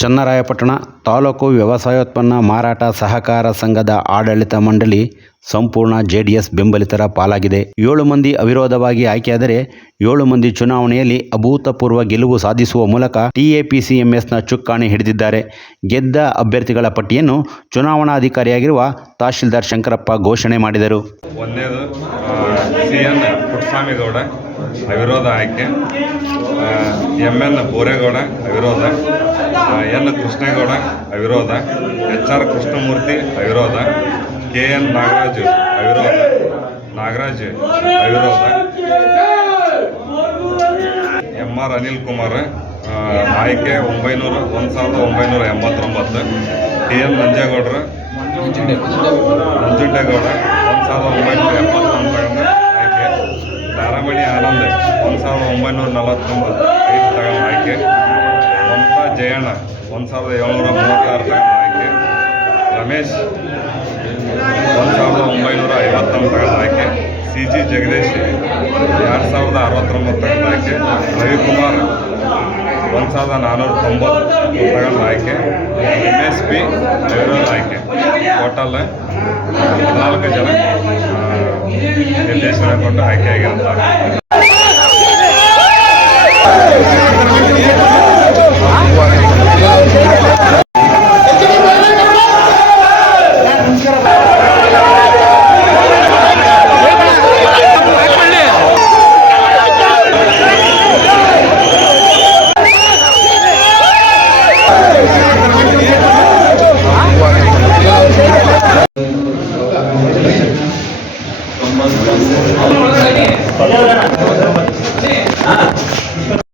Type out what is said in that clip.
ಚನ್ನರಾಯಪಟ್ಟಣ ತಾಲೂಕು ವ್ಯವಸಾಯೋತ್ಪನ್ನ ಮಾರಾಟ ಸಹಕಾರ ಸಂಘದ ಆಡಳಿತ ಮಂಡಳಿ ಸಂಪೂರ್ಣ ಜೆಡಿಎಸ್ ಬೆಂಬಲಿತರ ಪಾಲಾಗಿದೆ. ಏಳು ಮಂದಿ ಅವಿರೋಧವಾಗಿ ಆಯ್ಕೆಯಾದರೆ ಏಳು ಮಂದಿ ಚುನಾವಣೆಯಲ್ಲಿ ಅಭೂತಪೂರ್ವ ಗೆಲುವು ಸಾಧಿಸುವ ಮೂಲಕ ಟಿಎಪಿಸಿಎಂಎಸ್ನ ಚುಕ್ಕಾಣಿ ಹಿಡಿದಿದ್ದಾರೆ. ಗೆದ್ದ ಅಭ್ಯರ್ಥಿಗಳ ಪಟ್ಟಿಯನ್ನು ಚುನಾವಣಾಧಿಕಾರಿಯಾಗಿರುವ ತಹಶೀಲ್ದಾರ್ ಶಂಕರಪ್ಪ ಘೋಷಣೆ ಮಾಡಿದರು. ಅವಿರೋಧ ಆಯ್ಕೆ. ಎಂ ಎನ್ ಬೋರೇಗೌಡ ಅವಿರೋಧ. ಎನ್ ಕೃಷ್ಣೇಗೌಡ ಅವಿರೋಧ. ಎಚ್ ಆರ್ ಕೃಷ್ಣಮೂರ್ತಿ ಅವಿರೋಧ. ಕೆ ಎನ್ ನಾಗರಾಜು ಅವಿರೋಧ. ನಾಗರಾಜ್ ಅವಿರೋಧ. ಎಂ ಆರ್ ಅನಿಲ್ ಕುಮಾರ್ ಆಯ್ಕೆ ಒಂಬೈನೂರ ಒಂದು ಸಾವಿರದ ಒಂಬೈನೂರ ಎಂಬತ್ತೊಂಬತ್ತು. ಟಿ ಎನ್ ನಂಜೇಗೌಡರು. ನಂಜುಂಡೇಗೌಡ. ಒಂದು ಸಾವಿರದ ಒಂಬೈನೂರ ಆಯ್ಕೆ ಆನಂದ್ ಒಂದು ಸಾವಿರದ ಒಂಬೈನೂರ ನಲವತ್ತೊಂಬತ್ತು ಐದು ತಗೊಂಡು ಆಯ್ಕೆ. ಮಮತಾ ಜಯಣ್ಣ ಒಂದು ಸಾವಿರದ ಏಳ್ನೂರ ಮೂವತ್ತಾರು ತಗೊಂಡು ಆಯ್ಕೆ. ರಮೇಶ್ ಒಂದು ಸಾವಿರದ ಒಂಬೈನೂರ ಐವತ್ತೊಂದು ತಗೊಂಡು ಆಯ್ಕೆ. ಸಿ ಜಿ ಜಗದೀಶ್, ಎರಡು ಸಾವಿರದ ಅರವತ್ತೊಂಬತ್ತು ತಗೊಂಡು ಆಯ್ಕೆ. ರವಿಕುಮಾರ್ ಒಂದು ಸಾವಿರದ ನಾನ್ನೂರ ತೊಂಬತ್ತು ತಗೊಂಡು ಆಯ್ಕೆ. ಎಂ ಎಸ್ ಪಿ ವಿರೋಧ ಆಯ್ಕೆ. ಟೋಟಲ್ ಹದಿನಾಲ್ಕು ಜನ ನಿರ್ದೇಶನ ಕೊಟ್ಟು ಆಯ್ಕೆಯಾಗಿರುತ್ತಾರೆ